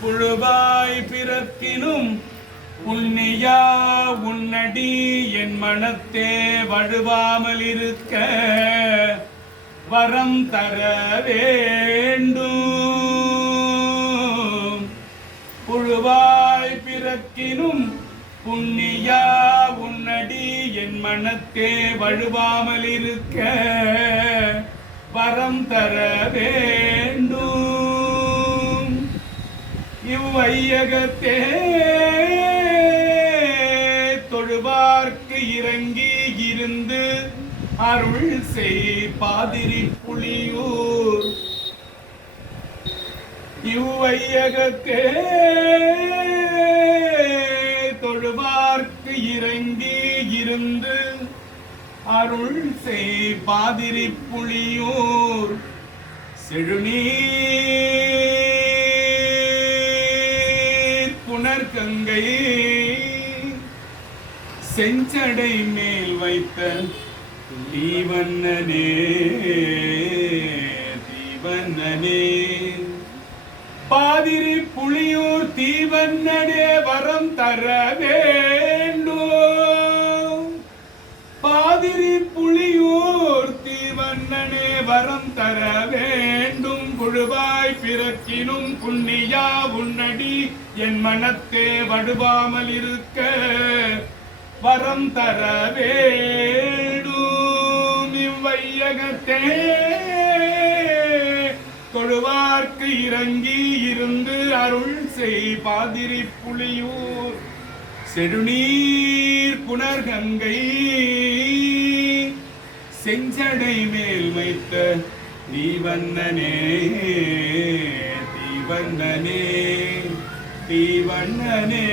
புழுவாய் பிறக்கினும் புண்ணியா உன்னடி என் மனத்தே வழுவாமல் இருக்க வரம் தர வேண்டும். புழுவாய் பிறக்கினும் புண்ணியா உன்னடி என் மனத்தே வழுவாமல் இருக்க வரம் தர வேண்டும். இவ்வையகத்தே தொழுவார்க்கு இறங்கி இருந்து அருள் செய் பாதிரி புலியூர். இவ்வையகத்தே தொழுவார்க்கு இறங்கி இருந்து அருள் செய் பாதிரி புலியூர். செழுநீர் புனர்கங்கை செஞ்சடை மேல் வைத்த தீவண்ணனே தீவண்ணனே பாதிரி புலியூர் தீவண்ணனே வரம் தர வேண்டும். பாதிரி புலியூர் தீவண்ணனே வரம் தர வேண்டும். புழுவாய் பிறக்கினும் புண்ணியா உன்னடி என் மனத்தே வடுவாமல் இருக்க வரம் தர வேண்டும். இவ்வையகத்தே தொழுவார்க்கு இறங்கி இருந்து அருள் செய் பாதிரி புலியூர். செழுநீர் புனர்கங்கை செஞ்சடை மேல் வைத்த தீவண்ணனே தீவண்ணனே தீவண்ணனே.